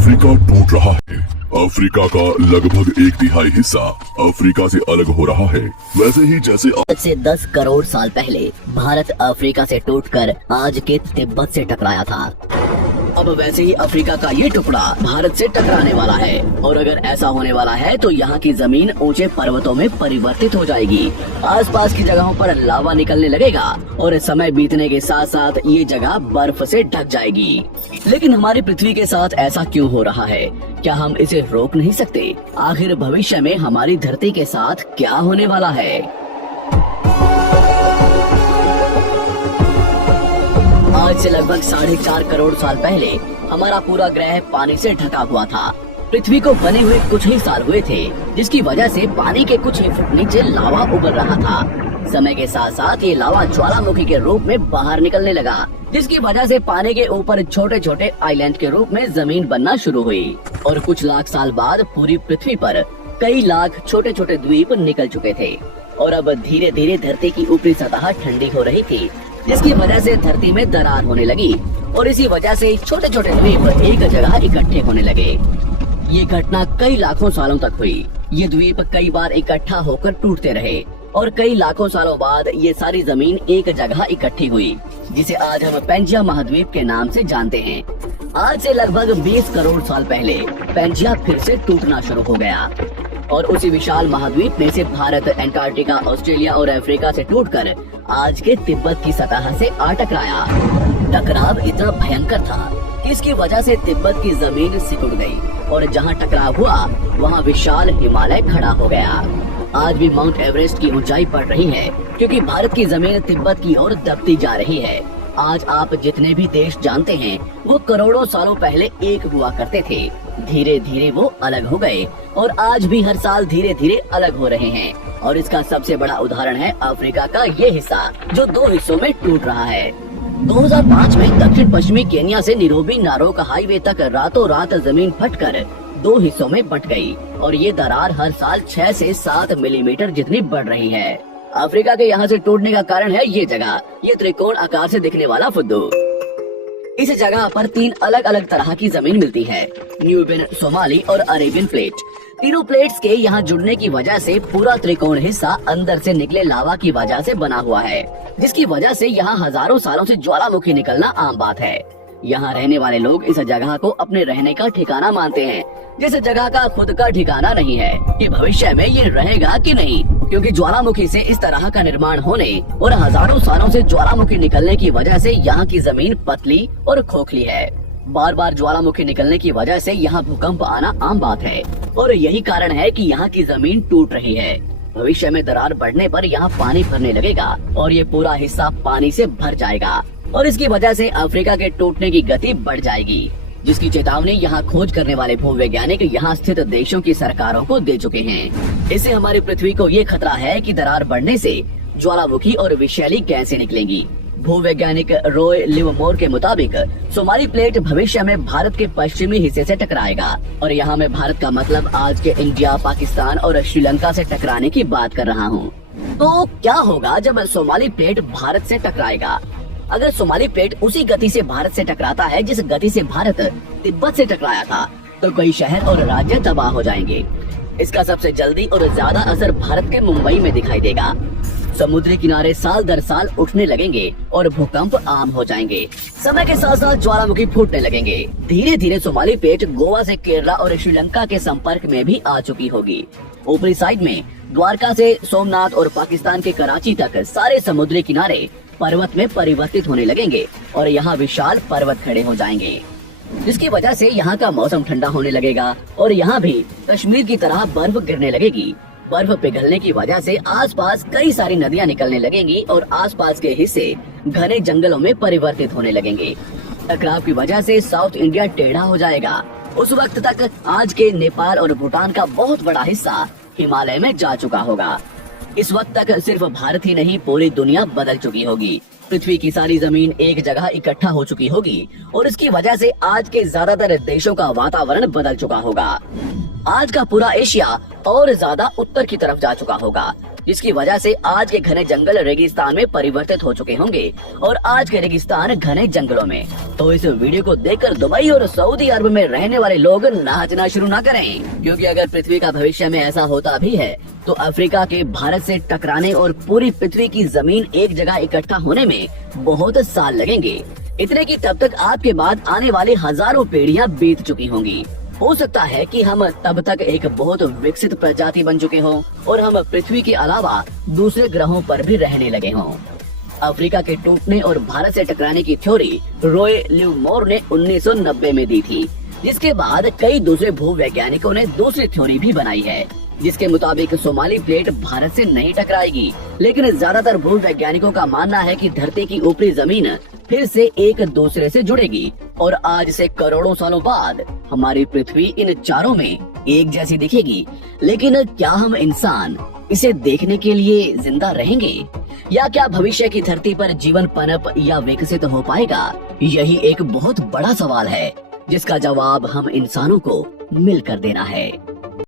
Africa टूट रहा है। अफ्रीका का लगभग 1/3 हिस्सा अफ्रीका से अलग हो रहा है। वैसे ही जैसे आज से 10 करोड़ साल पहले भारत अफ्रीका से टूटकर आज के तिब्बत से टकराया था। अब वैसे ही अफ्रीका का ये टुकड़ा भारत से टकराने वाला है और अगर ऐसा होने वाला है तो यहाँ की जमीन ऊंचे पर्वतों में परिवर्तित हो जाएगी। आसपास की जगहों पर लावा निकलने लगेगा और समय बीतने के साथ साथ ये जगह बर्फ से ढक जाएगी। लेकिन हमारी पृथ्वी के साथ ऐसा क्यों हो रहा है? क्या हम इसे रोक नहीं सकते? आखिर भविष्य में हमारी धरती के साथ क्या होने वाला है? आज से लगभग 4.5 करोड़ साल पहले हमारा पूरा ग्रह पानी से ढका हुआ था। पृथ्वी को बने हुए कुछ ही साल हुए थे, जिसकी वजह से पानी के कुछ ही फुट नीचे लावा उबल रहा था। समय के साथ साथ ये लावा ज्वालामुखी के रूप में बाहर निकलने लगा, जिसकी वजह से पानी के ऊपर छोटे छोटे आइलैंड के रूप में जमीन बनना शुरू हुई और कुछ लाख साल बाद पूरी पृथ्वी पर कई लाख छोटे छोटे द्वीप निकल चुके थे और अब धीरे धीरे धरती की ऊपरी सतह ठंडी हो रही थी, जिसकी वजह से धरती में दरार होने लगी और इसी वजह से छोटे छोटे द्वीप एक जगह इकट्ठे होने लगे। ये घटना कई लाखों सालों तक हुई। ये द्वीप कई बार इकट्ठा होकर टूटते रहे और कई लाखों सालों बाद ये सारी जमीन एक जगह इकट्ठी हुई, जिसे आज हम पेंजिया महाद्वीप के नाम से जानते हैं। आज से लगभग 20 करोड़ साल पहले पेंजिया फिर से टूटना शुरू हो गया और उसी विशाल महाद्वीप में से भारत, अंटार्कटिका, ऑस्ट्रेलिया और अफ्रीका से टूटकर आज के तिब्बत की सतह से आ टकराया। टकराव इतना भयंकर था कि इसकी वजह से तिब्बत की जमीन सिकुड़ गई और जहां टकराव हुआ वहां विशाल हिमालय खड़ा हो गया। आज भी माउंट एवरेस्ट की ऊंचाई बढ़ रही है क्योंकि भारत की जमीन तिब्बत की ओर दबती जा रही है। आज आप जितने भी देश जानते हैं वो करोड़ों सालों पहले एक हुआ करते थे। धीरे धीरे वो अलग हो गए और आज भी हर साल धीरे धीरे अलग हो रहे हैं और इसका सबसे बड़ा उदाहरण है अफ्रीका का ये हिस्सा जो 2 हिस्सों में टूट रहा है। 2005 में दक्षिण पश्चिमी केन्या से नीरोबी नारोका हाईवे तक रातों रात जमीन फटकर 2 हिस्सों में बंट गई और ये दरार हर साल 6 से 7 मिलीमीटर जितनी बढ़ रही है। अफ्रीका के यहाँ से टूटने का कारण है ये जगह, ये त्रिकोण आकार से दिखने वाला फुद्दू। इस जगह पर 3 अलग अलग तरह की जमीन मिलती है, न्यूबियन, सोमाली और अरेबियन प्लेट। तीनों प्लेट्स के यहाँ जुड़ने की वजह से पूरा त्रिकोण हिस्सा अंदर से निकले लावा की वजह से बना हुआ है, जिसकी वजह से यहाँ हजारों सालों से ज्वालामुखी निकलना आम बात है। यहाँ रहने वाले लोग इस जगह को अपने रहने का ठिकाना मानते हैं, जिस जगह का खुद का ठिकाना नहीं है कि भविष्य में ये रहेगा कि नहीं, क्योंकि ज्वालामुखी से इस तरह का निर्माण होने और हजारों सालों से ज्वालामुखी निकलने की वजह से यहाँ की जमीन पतली और खोखली है। बार बार ज्वालामुखी निकलने की वजह से यहाँ भूकंप आना आम बात है और यही कारण है कि यहाँ की जमीन टूट रही है। भविष्य में दरार बढ़ने पर यहाँ पानी भरने लगेगा और ये पूरा हिस्सा पानी से भर जाएगा और इसकी वजह से अफ्रीका के टूटने की गति बढ़ जाएगी, जिसकी चेतावनी यहाँ खोज करने वाले भूवैज्ञानिक यहाँ स्थित देशों की सरकारों को दे चुके हैं। इससे हमारी पृथ्वी को ये खतरा है कि दरार बढ़ने से ज्वालामुखी और विषैली गैसें निकलेंगी। भूवैज्ञानिक रॉय लिवमोर के मुताबिक सोमाली प्लेट भविष्य में भारत के पश्चिमी हिस्से से टकराएगा और यहाँ में भारत का मतलब आज के इंडिया, पाकिस्तान और श्रीलंका से टकराने की बात कर रहा हूँ। तो क्या होगा जब सोमाली प्लेट भारत से टकराएगा? अगर सोमाली प्लेट उसी गति से भारत से टकराता है जिस गति से भारत तिब्बत से टकराया था, तो कई शहर और राज्य तबाह हो जाएंगे। इसका सबसे जल्दी और ज्यादा असर भारत के मुंबई में दिखाई देगा। समुद्री किनारे साल दर साल उठने लगेंगे और भूकंप आम हो जाएंगे। समय के साथ साथ ज्वालामुखी फूटने लगेंगे। धीरे धीरे सोमाली प्लेट गोवा से केरला और श्रीलंका के संपर्क में भी आ चुकी होगी। ऊपरी साइड में द्वारका से सोमनाथ और पाकिस्तान के कराची तक सारे समुद्री किनारे पर्वत में परिवर्तित होने लगेंगे और यहाँ विशाल पर्वत खड़े हो जाएंगे, जिसकी वजह से यहाँ का मौसम ठंडा होने लगेगा और यहाँ भी कश्मीर की तरह बर्फ गिरने लगेगी। बर्फ पिघलने की वजह से आसपास कई सारी नदियाँ निकलने लगेंगी और आसपास के हिस्से घने जंगलों में परिवर्तित होने लगेंगे। टकराव की वजह से साउथ इंडिया टेढ़ा हो जाएगा। उस वक्त तक आज के नेपाल और भूटान का बहुत बड़ा हिस्सा हिमालय में जा चुका होगा। इस वक्त तक सिर्फ भारत ही नहीं पूरी दुनिया बदल चुकी होगी। पृथ्वी की सारी जमीन एक जगह इकट्ठा हो चुकी होगी और इसकी वजह से आज के ज्यादातर देशों का वातावरण बदल चुका होगा। आज का पूरा एशिया और ज्यादा उत्तर की तरफ जा चुका होगा जिसकी वजह से आज के घने जंगल रेगिस्तान में परिवर्तित हो चुके होंगे और आज के रेगिस्तान घने जंगलों में। तो इस वीडियो को देखकर दुबई और सऊदी अरब में रहने वाले लोग नाचना शुरू ना करें, क्योंकि अगर पृथ्वी का भविष्य में ऐसा होता भी है तो अफ्रीका के भारत से टकराने और पूरी पृथ्वी की जमीन एक जगह इकट्ठा होने में बहुत साल लगेंगे। इतने कि तब तक आपके बाद आने वाली हजारों पीढ़ियां बीत चुकी होंगी। हो सकता है कि हम तब तक एक बहुत विकसित प्रजाति बन चुके हों और हम पृथ्वी के अलावा दूसरे ग्रहों पर भी रहने लगे हों। अफ्रीका के टूटने और भारत से टकराने की थ्योरी रॉय लिवमोर ने 1990 में दी थी, जिसके बाद कई दूसरे भूवैज्ञानिकों ने दूसरी थ्योरी भी बनाई है, जिसके मुताबिक सोमाली प्लेट भारत से नहीं टकराएगी। लेकिन ज्यादातर भूवैज्ञानिकों का मानना है कि धरती की ऊपरी जमीन फिर से एक दूसरे से जुड़ेगी और आज से करोड़ों सालों बाद हमारी पृथ्वी इन चारों में एक जैसी दिखेगी। लेकिन क्या हम इंसान इसे देखने के लिए जिंदा रहेंगे, या क्या भविष्य की धरती पर जीवन पनप या विकसित हो पाएगा? यही एक बहुत बड़ा सवाल है जिसका जवाब हम इंसानों को मिलकर देना है।